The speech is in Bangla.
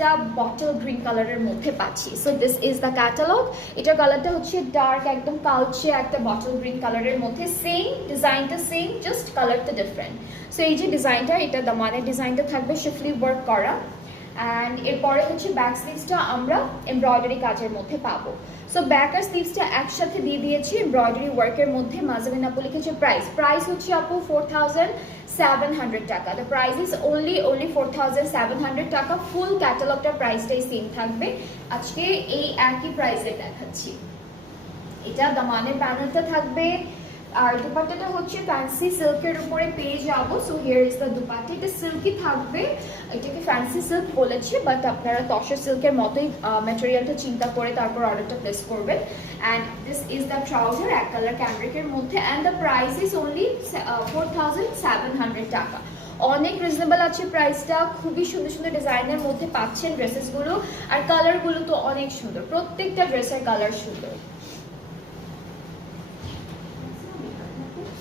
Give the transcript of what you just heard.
একটা বটল গ্রিন কালারের মধ্যে পাচ্ছি। So this is the catalogue. এটার কালারটা হচ্ছে ডার্ক একদম কালচে একটা বটল গ্রিন কালারের মধ্যে, সেম ডিজাইনটা সেম, জাস্ট কালারটা ডিফারেন্ট। সো এই যে ডিজাইনটা, এটা দামানের ডিজাইনটা থাকবে শিফলি ওয়ার্ক করা। অ্যান্ড এরপরে হচ্ছে ব্যাক স্লিভসটা আমরা এমব্রয়ডারি কাজের মধ্যে পাবো। সো ব্যাক আর স্লিভসটা একসাথে দিয়ে দিয়েছি এমব্রয়ডারি ওয়ার্কের মধ্যে। মাঝাবিন আপু লিখেছে প্রাইস হচ্ছে আপু 4700 টাকা। দ্য প্রাইস ইজ only 4700 টাকা। ফুল ক্যাটালগটার প্রাইসটাই সেম থাকবে। আজকে এই একই প্রাইসে দেখাচ্ছি। এটা দামানের প্যানেলটা থাকবে, আর দুপাট্টাটা হচ্ছে ফ্যান্সি সিল্কের উপরে পেয়ে যাবো। So here is the dupatta. এটা সিল্কি থাকবে, এটাকে ফ্যান্সি সিল্ক বলেছে, বাট আপনারা তসর সিল্কের মতোই ম্যাটেরিয়ালটা চিন্তা করে তারপর অর্ডারটা প্লেস করবেন। And this is the trouser, এক কালার ক্যামব্রিকের মধ্যে। And the price is only 4700 টাকা। অনেক রিজনেবল আছে প্রাইসটা। খুবই সুন্দর সুন্দর ডিজাইনের মধ্যে পাচ্ছেন ড্রেসেসগুলো, আর কালারগুলো তো অনেক সুন্দর, প্রত্যেকটা ড্রেসের কালার সুন্দর।